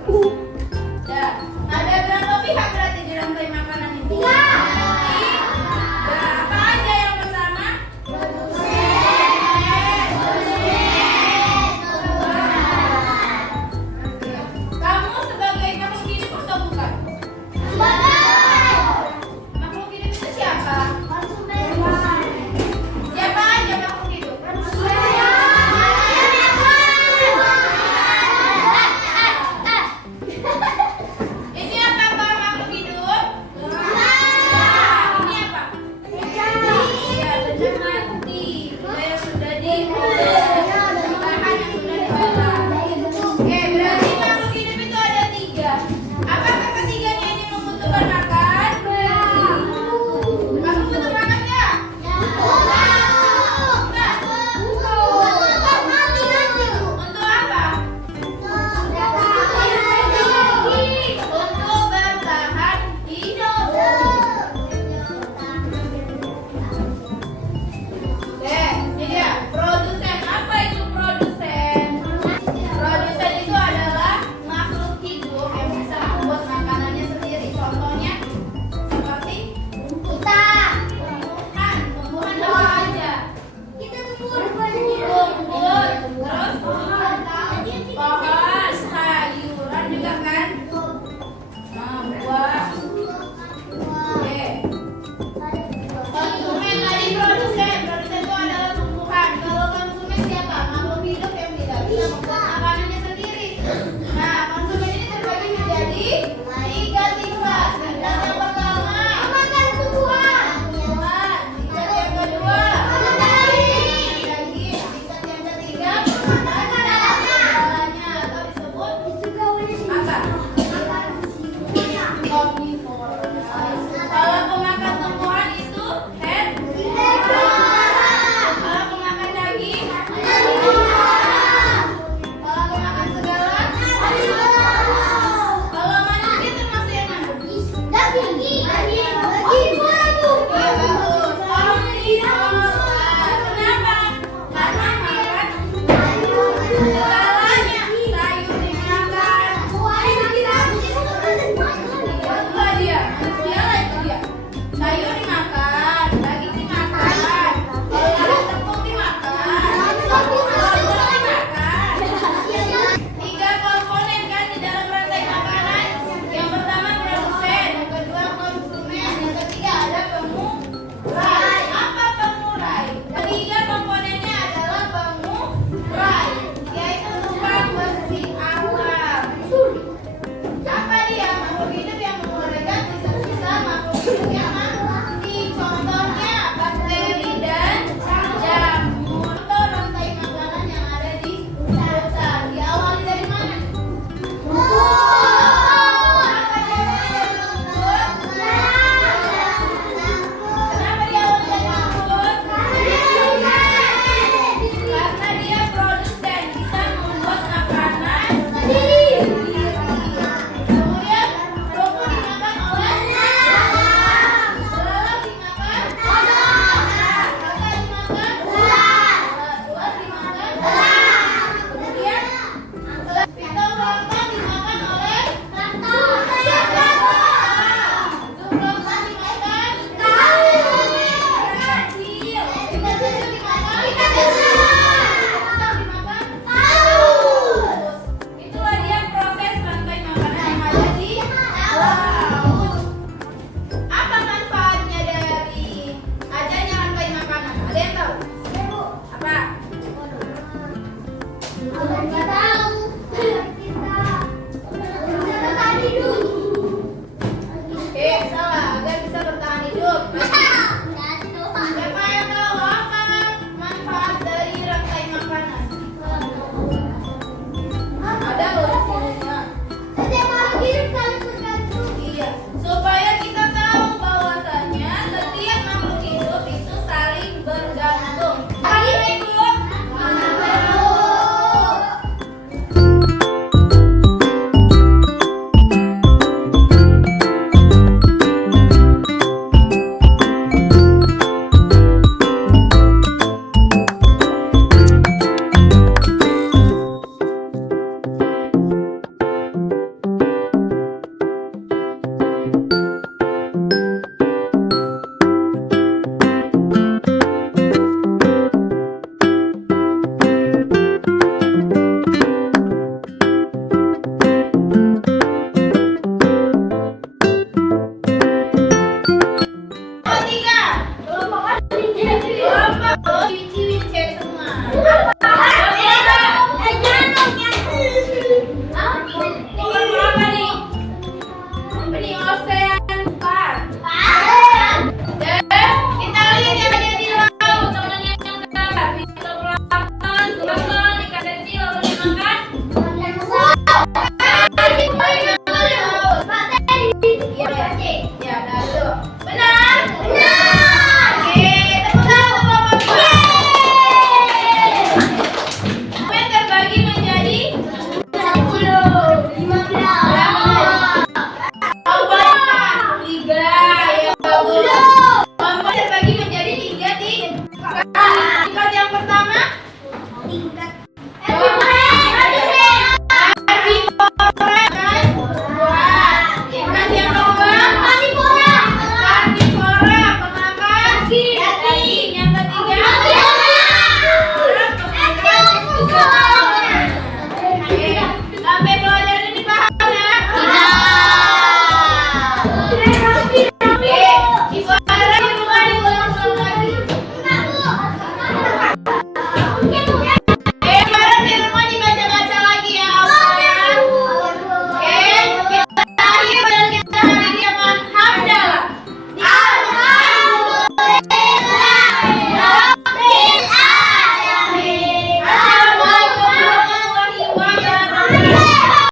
Ya, ada berapa pihak berarti di rantai makanan ini? Tiga. Apa aja yang pertama? Kamu sebagai makhluk hidup atau bukan? Makhluk hidup itu siapa? Siapa aja makhluk hidup? Ini apa Pak makhluk hidup? Ini apa? Iya, benda mati. Benda yang sudah bahan yang sudah dibakar. Oke, berarti makhluk hidup itu ada tiga. Apakah ketiganya ini membutuhkan makan? Kamu butuh makan nggak? Untuk apa? Untuk bertahan hidup. Ini dia, produsen. Apa itu produsen? Produsen itu adalah makhluk hidup yang bisa membuat makanannya sendiri. Contohnya seperti tumbuhan apa aja? Rumput, terus pohon, sayuran juga kan? Buah. Oke. Konsumen tadi produsen. Produsen itu adalah tumbuhan. Kalau konsumen siapa? Makhluk hidup yang tidak bisa membuat makanannya sendiri. Nah, konsumen ini terbagi menjadi tiga tingkat. Tingkat yang pertama, tumbuhan. Tingkat yang kedua, daging. Tingkat yang ketiga, segalanya atau disebut apa? Omnivora. Kalau pemakan tumbuhan itu kalau pemakan daging, kalau pemakan segala, kalau manusia termasuk yang mana? Iya, bagus. Omnivora. Kenapa? Karena makan segalanya. Sayur dimakan. Kedua dia, manusia lah itu dia. Sayur dimakan, daging dimakan, olahan tepung dimakan, telur dimakan. Tiga komponen kan di dalam rantai makanan. Yang pertama produsen, yang kedua konsumen, yang ketiga ada pengurai. Apa pengurai? Ketiga komponennya adalah pengurai, yaitu tukang bersih alam. Apa dia? Makhluk hidup yang menguraikan sisa-sisa makhluk hidup yang mati. Contohnya bakteri dan jamur. Contoh rantai makanan yang ada di hutan. Diawali dari mana? Kenapa diawali dari rumput? Kenapa diawali dari rumput? Karena dia produsen, bisa membuat makanan sendiri. Kemudian rumput dimakan oleh belalang dimakan kakak dimakan ulat dimakan kemudian fitoplankton dimakan oleh zooplankton dimakan kecil, ikan kecil dimakan dimakan itulah dia proses rantai makanan yang ada di laut. Apa manfaatnya dari adanya rantai makanan? Ada yang tahu? Apa?